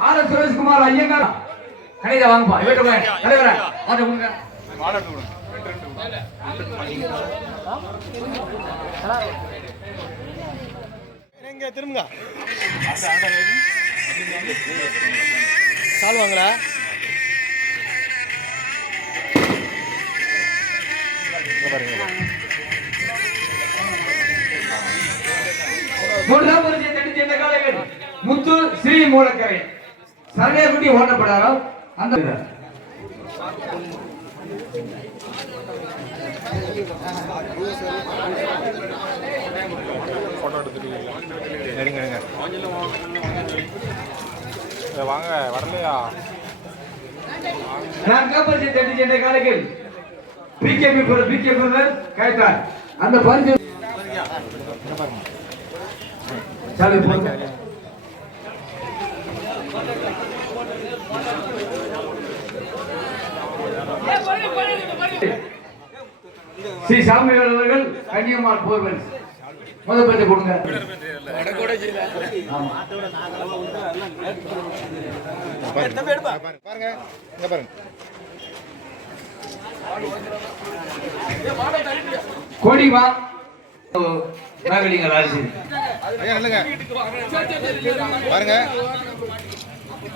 R S Sureshkumar Iyengar. கணித வாங்கப்பா. இவட்ட போய் தலைவரா அதை கொடுங்க எங்க திரும்புங்க சால்வாங்களா மூன்றாம் பரிசை தட்டி சென்ற காலையில் முத்து ஸ்ரீ மூலக்கரை. சரணியக்குட்டி ஓட்டப்படாரோ? அந்த எடுங்க இதை வாங்க வரலையா? நான்காம் பரிசை தட்டி சென்ற காலையில் பிகேபி பிகேபி கைத்தார் அந்த பரிசு சாலு போங்க ஸ்ரீ சாமியார் அவர்கள் கன்னியமார் போர்வன் முதல் பரிசு கொடுங்க. பாருங்க இங்க பாருங்க கோடிமா நாகலிங்க ராசி பாருங்க.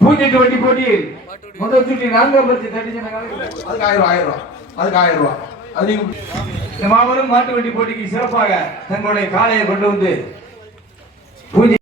பூஜெட்டு வண்டி போட்டியில் முதல் சுற்றி நான்காம் பரிசு அதுக்கு ஆயிரம் ஆயிரம் ரூபா. அதுக்கு ஆயிரம் ரூபா. அது மாபெரும் மாட்டு வண்டி போட்டிக்கு சிறப்பாக தங்களுடைய காளையை கொண்டு வந்து பூஜை